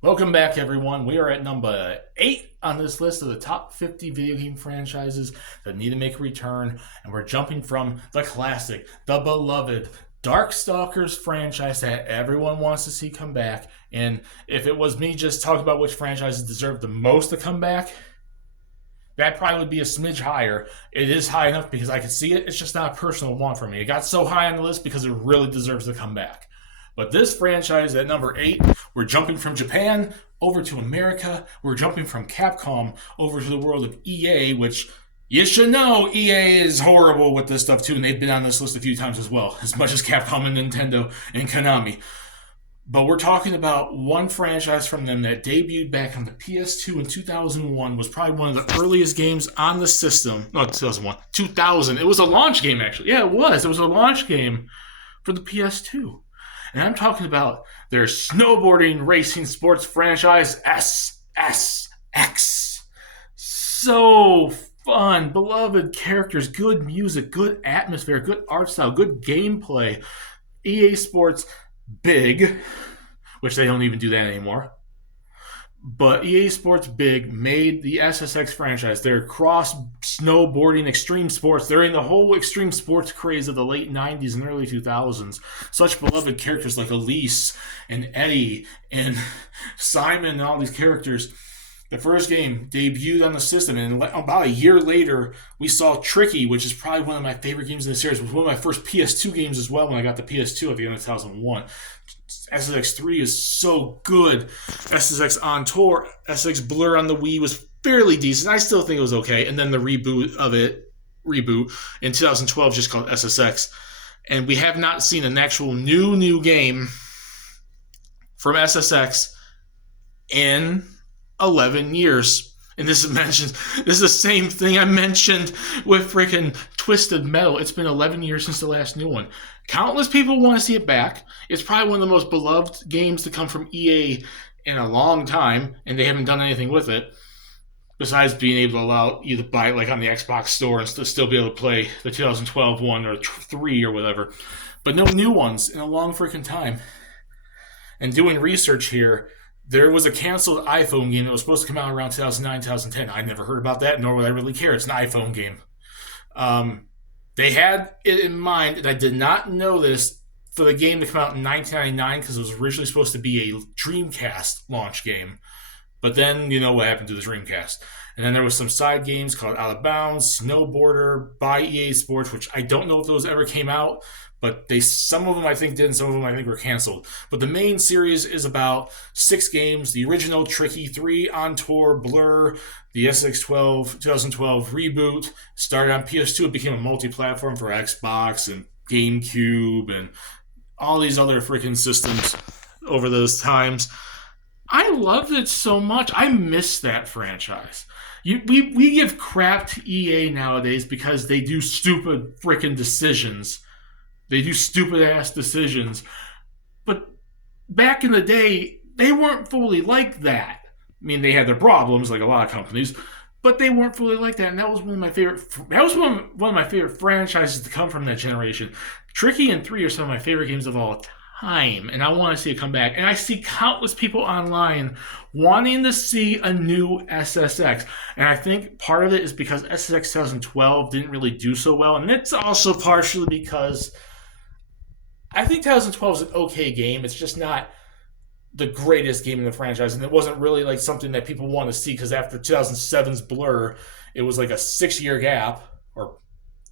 Welcome back, everyone. We are at number 8 on this list of the top 50 video game franchises that need to make a return. And we're jumping from the classic, the beloved Darkstalkers franchise that everyone wants to see come back. And if it was me just talking about which franchises deserve the most to come back, that probably would be a smidge higher. It is high enough because I can see it. It's just not a personal want for me. It got so high on the list because it really deserves to come back. But this franchise at number 8, we're jumping from Japan over to America. We're jumping from Capcom over to the world of EA, which you should know EA is horrible with this stuff too, and they've been on this list a few times as well, as much as Capcom and Nintendo and Konami. But we're talking about one franchise from them that debuted back on the PS2 in 2001, was probably one of the earliest games on the system. No, 2001. 2000. It was a launch game, actually. Yeah, it was. It was a launch game for the PS2. And I'm talking about their snowboarding racing sports franchise, SSX. So fun, beloved characters, good music, good atmosphere, good art style, good gameplay. EA Sports Big, which they don't even do that anymore. But EA Sports Big made the SSX franchise. They're cross snowboarding extreme sports. They're in the whole extreme sports craze of the late 90s and early 2000s. Such beloved characters like Elise and Eddie and Simon and all these characters. The first game debuted on the system, and about a year later, we saw Tricky, which is probably one of my favorite games in the series. It was one of my first PS2 games as well when I got the PS2 at the end of 2001. SSX3 is so good. SSX On Tour, SSX Blur on the Wii was fairly decent. I still think it was okay. And then the reboot in 2012 just called SSX. And we have not seen an actual new game from SSX in 11 years. And this is the same thing I mentioned with freaking Twisted Metal. It's been 11 years since the last new one. Countless people want to see it back. It's probably one of the most beloved games to come from EA in a long time, and they haven't done anything with it besides being able to allow you to buy it like on the Xbox store and still be able to play the 2012 one or 3 or whatever. But no new ones in a long freaking time. And doing research here, there was a canceled iPhone game that was supposed to come out around 2009, 2010. I never heard about that, nor would I really care. It's an iPhone game. They had it in mind, and I did not know this, for the game to come out in 1999 because it was originally supposed to be a Dreamcast launch game. But then, you know what happened to the Dreamcast. And then there was some side games called Out of Bounds, Snowboarder, by EA Sports, which I don't know if those ever came out, but some of them I think did, and some of them I think were canceled. But the main series is about 6 games: the original Tricky 3, On Tour, Blur, the SX12 2012 reboot. Started on PS2, it became a multi-platform for Xbox and GameCube and all these other freaking systems over those times. I loved it so much. I miss that franchise. We give crap to EA nowadays because they do stupid freaking decisions. They do stupid ass decisions. But back in the day, they weren't fully like that. I mean, they had their problems, like a lot of companies, but they weren't fully like that. And that was one of my favorite. That was one of my favorite franchises to come from that generation. Tricky and 3 are some of my favorite games of all time, and I want to see it come back. And I see countless people online wanting to see a new SSX. And I think part of it is because SSX 2012 didn't really do so well, and it's also partially because I think 2012 is an okay game. It's just not the greatest game in the franchise, and it wasn't really like something that people want to see because after 2007's Blur, it was like a 6-year gap or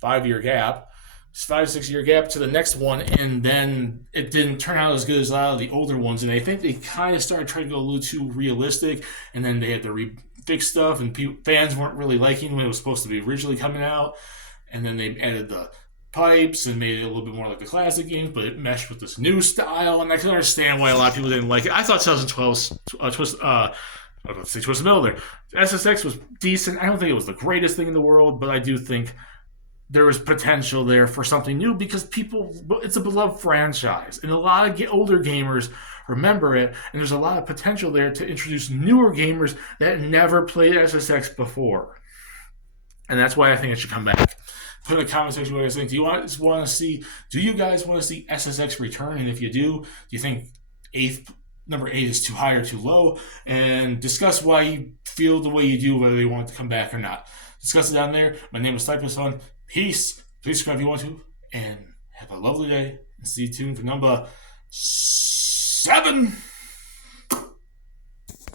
5-year gap. 5-6 year gap to the next one, and then it didn't turn out as good as a lot of the older ones. And I think they kind of started trying to go a little too realistic, and then they had to fix stuff, and fans weren't really liking when it was supposed to be originally coming out. And then they added the pipes and made it a little bit more like the classic games, but it meshed with this new style, and I can understand why a lot of people didn't like it. I thought 2012's Twisted Metal there. SSX was decent. I don't think it was the greatest thing in the world, but I do think there was potential there for something new because it's a beloved franchise, and a lot of older gamers remember it, and there's a lot of potential there to introduce newer gamers that never played SSX before. And that's why I think it should come back. Put in the comment section what you guys think. Do you guys want to see SSX return? And if you do you think 8th number 8 is too high or too low, and discuss why you feel the way you do, whether they want to come back or not. Discuss it down there. My name is Cypress Fun. Peace. Please subscribe if you want to, and have a lovely day. And stay tuned for number 7.